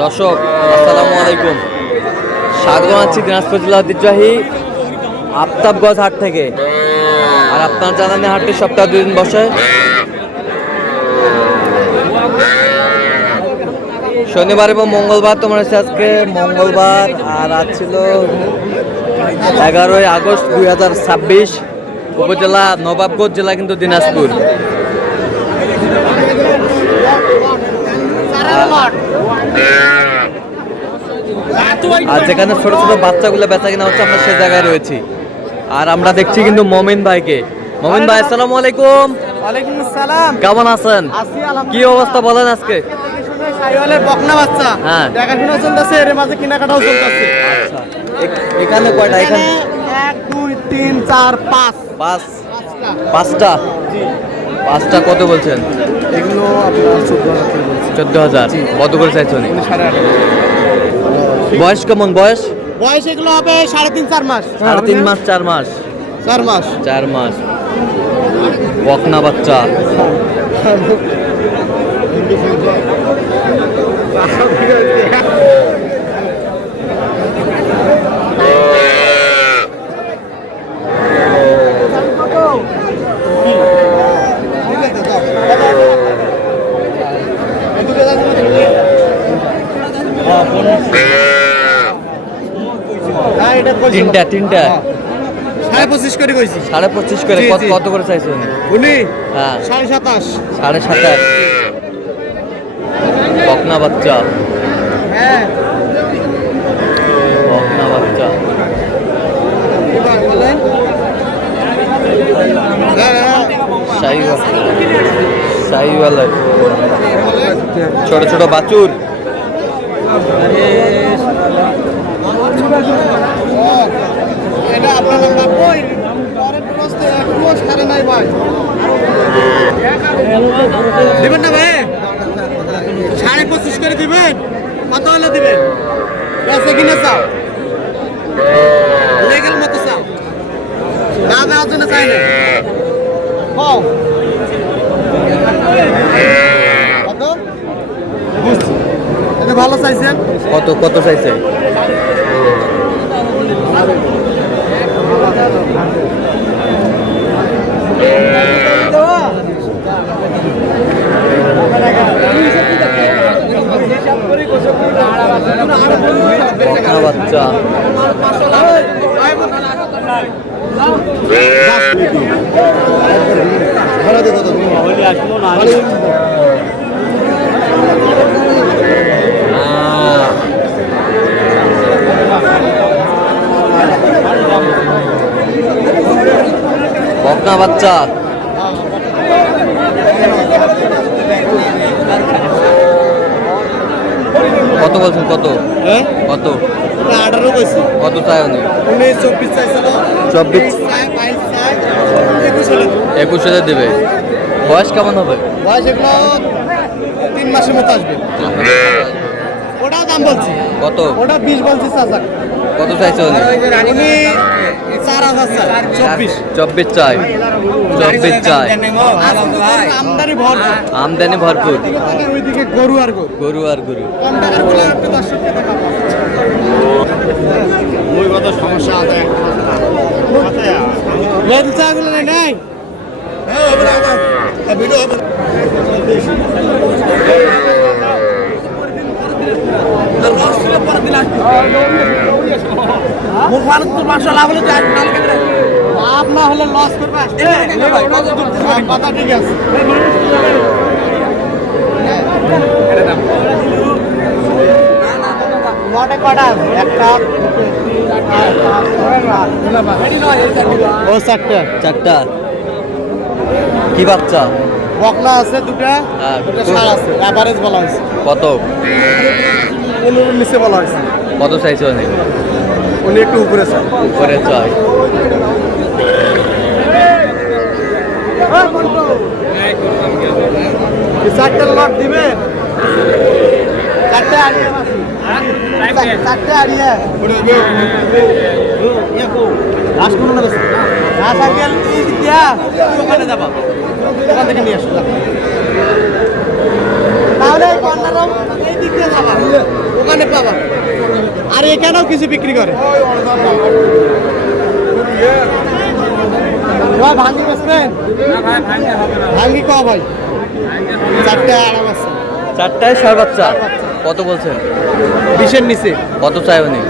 দর্শক আসসালামু আলাইকুম, স্বাগত জানাচ্ছি দিনাজপুর জেলা ঐতিহ্যবাহী আফতাবগঞ্জ হাট থেকে। আর আপনার জানেন হাটটি সপ্তাহে 2 দিন বসে, শনিবার এবং মঙ্গলবার। তোমার হচ্ছে আজকে মঙ্গলবার আর আজ ছিল 11ই আগস্ট 2026। উপজেলা নবাবগঞ্জ, জেলা কিন্তু দিনাজপুর। আর যেখানে ছোট ছোট বাচ্চাগুলো বেচা কিনা হচ্ছে, আমরা সে জায়গায় রয়েছি। আর আমরা দেখছি কিন্তু মমিন ভাইকে। মমিন ভাই আসসালামু আলাইকুম। ওয়ালাইকুম আসসালাম। কেমন আছেন? কি অবস্থা বলেন আজকে? শাইওয়ালের বকনা বাচ্চা হ্যাঁ, দেখাশোনা চলতেছে, এর মাঝে কেনাকাটাও চলতেছে। আচ্ছা, এখানে কয়টা? এখানে 1 2 3 4 5 পাঁচটা। পাঁচটা কত বলছেন? এগুলো আপনার 14,000। কত করে চাইছেন? 14,500। বয়স কেমন? বয়স এগুলো হবে 3.5 4 মাস। 3.5 মাস, 4 মাস, 4 মাস। 4 মাস বকনা বাচ্চা। তিনটা 25.5 করে কইছি। 25.5 করে। কত করে চাইছেন? উনি হ্যাঁ, 27.5। 27.5 বকনা বাচ্চা। হ্যাঁ, বকনা বাচ্চা। বলেন। শাহিওয়াল, ছোট ছোট বাছুর। এটা আপনার নাম্বার কই? পরের প্রশ্ন একটুও সারে নাই ভাই। দিবেন না ভাই? 25.5 করে দিবেন। কত হলে দিবেন? বেঁচে কিনে চাও, লেগেল মতো চাও, না দেওয়ার জন্য চাই না। কও কত? বুঝছি, এটা ভালো চাইছেন। কত চাইছে? বকনা বাচ্চা। বকনা বাচ্চা কত বলছেন? কত? হ্যাঁ, কত? 18 কইছি। কত চাই উনি? 24 চাইছিল। 24 22 চাই, 21 হলে দেব। 21 দেবে। বয়স কেমন হবে? বয়স এগুলো 3 মাসের মতো আসবে। ওটাও দাম বলছি। কত? ওটা 20 বলছি চাচা। কত চাইছে উনি? উনি 4,000 চাই। 24 চাই। 24 চাই। আমদানি ভরপুর। আমদানি ভরপুর। ওইদিকে গরু আর গরু। গরু আর গরু। কম টাকার বলে একটু দর্শককে দেখাবো। মূলগত সমস্যা আছে। লেন চাগুলো নাই। লাভ না হলে লস করবে। কথা ঠিক আছে। কটা? একটা ও চারটা। কি বাচ্চা? বকনা আছে দুটা, হ্যাঁ, দুটা ষাঁড় আছে। এভারেজ বলা হয়েছে কত? 15 নিচে বলা হয়েছে। কত চাইছে উনি? উনি একটু উপরে চায়। উপরে চাই। চারটে লট দিবেন। চারটে আড়িয়ে চারটে আড়িয়ে রাজকুমার না সাইকেল দিয়া ওখানে যাবা, ওখান থেকে নিয়ে আসো। তাও মানে কর্নারম এই দিক দিয়ে যাবা ওখানে পাবা আর এখানেও কিছু বিক্রি করে ভাই ভাঙি বসবেন ভাঙি ক ভাই চারটে আরাম আছে চারটায় ষাঁড় বাচ্চা কত বলছেন 20-এর নিচে কত চাই উনি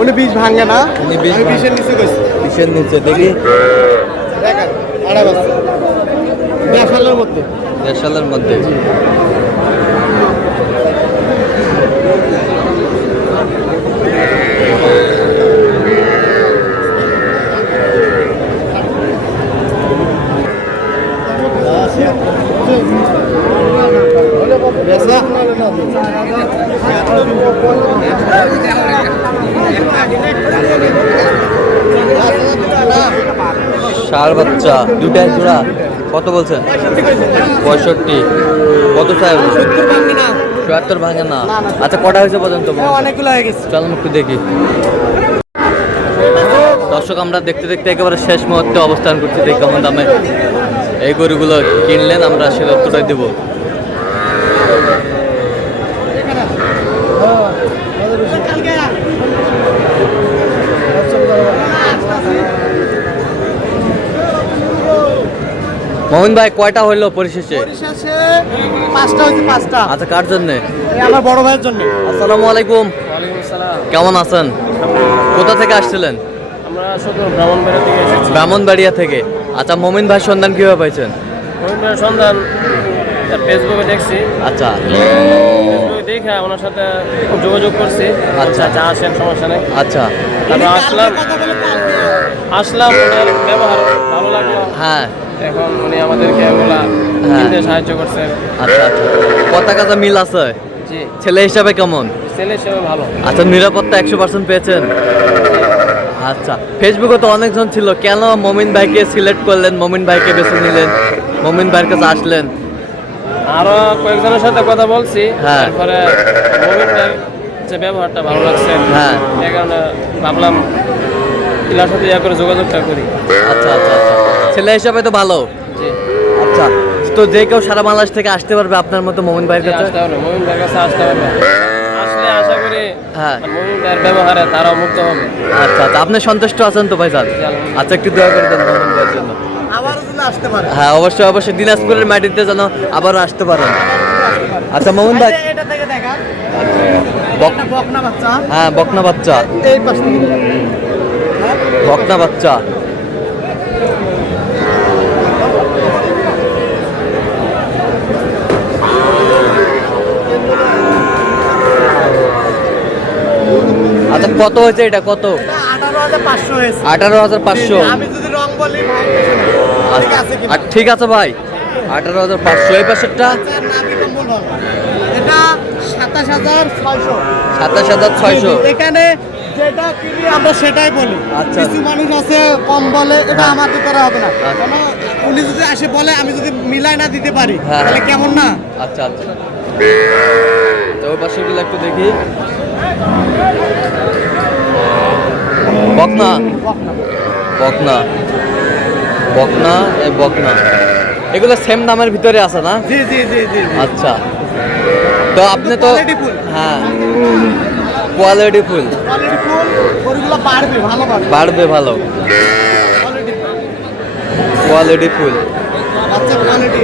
উনি 20 ভাঙে না উনি 20 আমি 20-এর নিচে কইছি 20-এর নিচে দেখি দেখেন আরাম আছে 10 সালের মধ্যে 10 সালের মধ্যে ষাঁড় বাচ্চা দুটাই জোড়া কত বলছেন 65 কত চাই উনি 70 ভাঙে না আচ্ছা কটা হয়েছে পর্যন্ত অনেকগুলো হয়ে গেছে চলুন একটু দেখি দর্শক আমরা দেখতে দেখতে একেবারে শেষ মুহূর্তে অবস্থান করছি দেখি কেমন দামে এই গরুগুলো কিনলেন আমরা সে তথ্যটাই দেবো মোহন ভাই কয়টা হইলো পরিশেষে পরিশেষে 5টা হইছে 5টা আচ্ছা কার জন্য এই আমার বড় ভাইয়ের জন্য আসসালামু আলাইকুম ওয়ালাইকুম আসসালাম কেমন আছেন কোথা থেকে আসছিলেন আমরা শুধু ব্রাহ্মণবাড়িয়া থেকে এসেছি ব্রাহ্মণবাড়িয়া থেকে আচ্ছা মোমিন ভাই সন্ধান কিভাবে পাইছেন ব্রাহ্মণবাড়িয়ার সন্ধান ফেসবুকে দেখছি আচ্ছা ফেসবুকে দেখে ওনার সাথে যোগাযোগ করছি আচ্ছা। যা আসেন সমস্যা নেই আচ্ছা তারপর আসলাম ওনার ব্যবহার ভালো লাগলো হ্যাঁ এখন উনি আমাদেরকে এগুলা কিনতে সাহায্য করছেন আচ্ছা আচ্ছা কথা কাজা মিল আছে জি ছেলে হিসাবে কেমন ছেলে হিসেবে ভালো আচ্ছা নিরাপত্তা 100% পেয়েছেন আচ্ছা ফেসবুকে তো অনেকজন ছিল কেন মমিন ভাইকে সিলেক্ট করলেন মমিন ভাইকে বেছে নিলেন মমিন ভাইয়ের কাছে আসলেন আরো কয়েকজনের সাথে কথা বলছি হ্যাঁ। তারপরে মোমিনের যে ব্যবহারটা ভালো লাগছে হ্যাঁ। এই কারণে ভাবলাম এলার সাথে ইয়া করে যোগাযোগটা করি আচ্ছা আচ্ছা আচ্ছা ছেলে হিসাবে তো ভালো জি আচ্ছা তো যে কেউ সারা বাংলাদেশ থেকে আসতে পারবে আপনার মতো মমিন ভাইয়ের কাছে আসতে হবে মোমিন ভাইয়ের কাছে আসতে হবে আসলে আশা করি হ্যাঁ। মোমিন ভাইয়ের ব্যবহারে তারাও মুগ্ধ হবে আচ্ছা আচ্ছা আপনি সন্তুষ্ট আছেন তো ভাই স্যার আচ্ছা একটু দয়া করে দেন মমিন ভাইয়ের জন্য আবারও যদি আসতে পারে হ্যাঁ অবশ্যই অবশ্যই দিনাজপুরের মাটিতে যেন আবারও আসতে পারেন আচ্ছা মোমিন ভাই এটা থেকে দেখা বক- একটা বকনা বাচ্চা হ্যাঁ বকনা বাচ্চা এই পাশ থেকে বকনা বাচ্চা আচ্ছা কত হয়েছে এটা কত 18,500 হয়েছে 18,500 আমি যদি রং বলি ভাই ঠিক আছে কি আর ঠিক আছে ভাই 18,500 এই পাশেরটা নাভি কম্বল ভালো এটা 27,600 27,600 এখানে যেটা কিনি আমরা সেটাই বলি আচ্ছা। কিছু মানুষ আছে কম বলে এটা হ্যাঁ। আমাদের দ্বারা হবে না আচ্ছা। কেন উনি যদি আসে বলে আমি যদি মিলাই না দিতে পারি হ্যাঁ। তাহলে কেমন না আচ্ছা আচ্ছা তো ওই পাশেগুলো একটু দেখি বকনা বকনা বকনা এই বকনা এগুলো সেম দামের ভিতরে আছে না জি জি জি জি আচ্ছা তো আপনি তো Quality full। হ্যাঁ কোয়ালিটি ফুল কোয়ালিটি ফুল গরুগুলো বাড়বে ভালো বাড়বে বাড়বে ভালো কোয়ালিটি কোয়ালিটি ফুল বাচ্চা কোয়ালিটি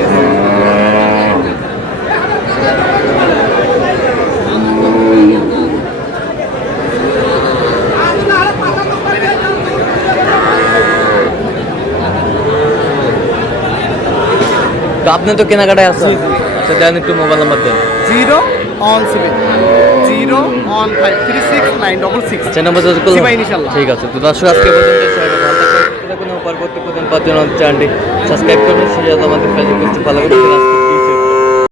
তো আপনি তো কেনাকাটায় আছেন আচ্ছা দেন একটু মোবাইল নাম্বার দেন 017 আচ্ছা নাম্বার যোগাযোগ করলাম জি ভাই, ইনশাআল্লাহ। ঠিক আছে তো দর্শক আজকে পর্যন্ত সবাই ভালো থাকবেন সুস্থ থাকুন এবং পরবর্তী প্রতিদিন পাওয়ার জন্য চ্যানেলটি সাবস্ক্রাইব করবেন সেই সাথে আমাদের ফেসবুক পেজটি ফলো করবেন